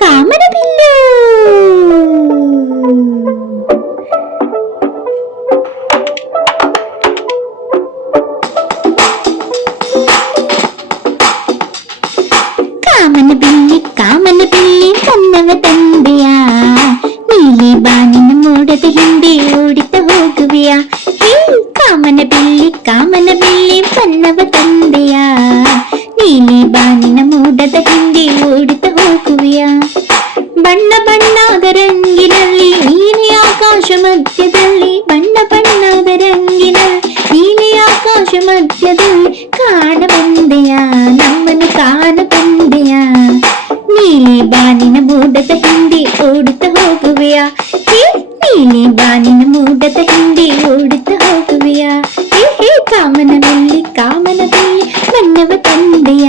ಕಾಮನಬಿಲ್ಲು. ಕಾಮನಬಿಲ್ಲಿ ಕಾಮನಬಿಲ್ಲಿ ತನ್ನವ ತಂದೆಯ, ನೀಲಿ ಬಾನಿನ ಮೋಡದ ಹಿಂದೆ ಓಡಿತ ಹೋಗುವೆಯ. ಹೇ ಕಾಮನಬಿಲ್ಲಿ ಕಾಮನಬಿಲ್ಲಿ ತನ್ನವ ತಂದೆಯ, ನೀಲಿ ಬಾನಿನ ಮೋಡದ ಹಿಂದೆ ಓಡಿತ ಹೋಗುವೆಯ. ಬಣ್ಣ ಬಣ್ಣದ ರಂಗಿನಲ್ಲಿ ನೀಲಿ ಆಕಾಶ ಮಧ್ಯದಲ್ಲಿ, ಬಣ್ಣ ಬಣ್ಣದ ರಂಗಿನಲ್ಲಿ ನೀಲಿ ಆಕಾಶ ಮಧ್ಯದಲ್ಲಿ ಕಾಣ ಬಂದೆಯ, ನಮ್ಮನ್ನು ಕಾಣ ಬಂದೆಯ. ನೀಲಿ ಬಾನಿನ ಮೋಡದ ಹಿಂದೆ ಓಡುತ್ತ ಹೋಗುವೆಯ. ಹೇ ನೀಲಿ ಬಾನಿನ ಮೋಡದ ಹಿಂದೆ ಓಡುತ್ತ ಹೋಗುವೆಯ. ಹೇ ಹೇ ಕಾಮನಬಿಲ್ಲಿ ಕಾಮನಬಿಲ್ಲಿ ಬಣ್ಣವ ತಂದೆಯ,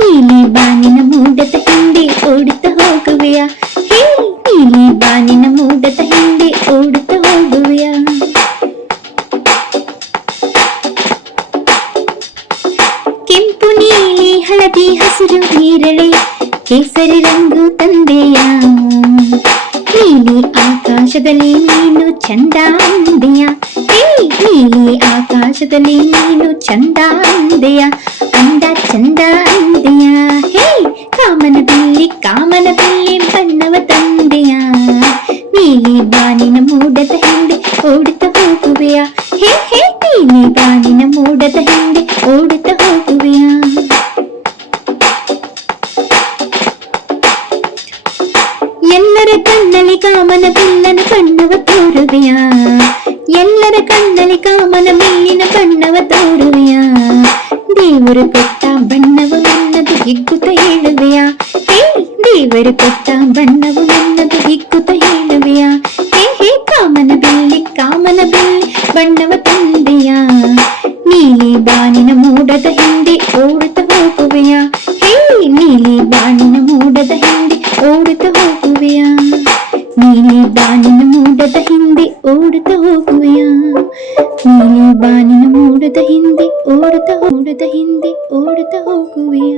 ನೀಲಿ ಬಾನಿನ ಮೋಡದ ಹಿಂದೆ ಓಡುತ್ತ ಹೋಗುವೆಯ. ಹೇ ನೀಲಿ ಬಾನಿನ ಮೋಡದ ಹಿಂದೆ ಓಡುತ್ತ ಹೋಗುವೆಯ. ಕೆಂಪು ನೀಲಿ ಹಳದಿ ಹಸಿರು ನೇರಳೆ ಕೇಸರಿ ರಂಗು ತಂದೆಯ, ನೀಲಿ ಆಕಾಶದಲ್ಲಿ ನೀನು ಚಂದ ಅಂದೆಯ. ಹೇ ನೀಲಿ ಆಕಾಶದಲ್ಲಿ ನೀನು ಚಂದ ಅಂದೆಯ, ಅಂದ ಚಂದ ಅಂದೆಯ. ಹೇ ಕಾಮನಬಿಲ್ಲಿ ಕಾಮನಬಿಲ್ಲಿ ಬಣ್ಣವ ತಂದೆಯ, ನೀಲಿ ಬಾನಿನ ಮೋಡದ ಹಿಂದೆ ಓಡುತ್ತ ಹೋಗುವೆಯ. ಹೇ ಹೇ ನೀಲಿ ಬಾನಿನ ಮೋಡದ ಹಿಂದೆ ಓಡುತ್ತ ಹೋಗುವೆಯ. ಎಲ್ಲರ ಕಣ್ಣಲ್ಲಿ ಕಾಮನಬಿಲ್ಲನ ಬಣ್ಣವ ತೋರುವೆಯ, ಎಲ್ಲರ ಕಣ್ಣಲ್ಲಿ ಕಾಮನಬಿಲ್ಲಿನ ಬಣ್ಣವ ತೋರುವೆಯ. ದೇವರು ಕೊಟ್ಟ ಬಣ್ಣವು ನನ್ನದು ಹಿಗ್ಗುತ್ತ ಹೇಳುವೆಯ. ಹೇ ದೇವರು ಕೊಟ್ಟ ಬಣ್ಣವು ನನ್ನದು ಹಿಗ್ಗುತ್ತ ಹೇಳುವೆಯ. ಹೇ ಹೇ ಕಾಮನಬಿಲ್ಲಿ ಕಾಮನಬಿಲ್ಲಿ ಬಣ್ಣವ ತಂದೆಯ, ನೀಲಿ ಬಾನಿನ ಮೋಡದ ಹಿಂದೆ ಓಡುತ್ತ ಹೋಗುವೆಯ. ಹೇ ನೀಲಿ ಬಾನಿನ ಮೋಡದ ಹಿಂದೆ ಓಡುತ್ತ ಹೋಗುವೆಯ. ನೀಲಿ ಬಾನಿನ ಮೋಡದ ಹಿಂದೆ ಓಡುತ್ತ ಹೋಗುವೆಯ. ನೀಲಿ ಬಾನಿನ ಮೋಡದ ಹಿಂದೆ ಓಡುತ್ತ ಹಿಂದೆ ಓಡುತ್ತ ಹೋಗುವೆಯ.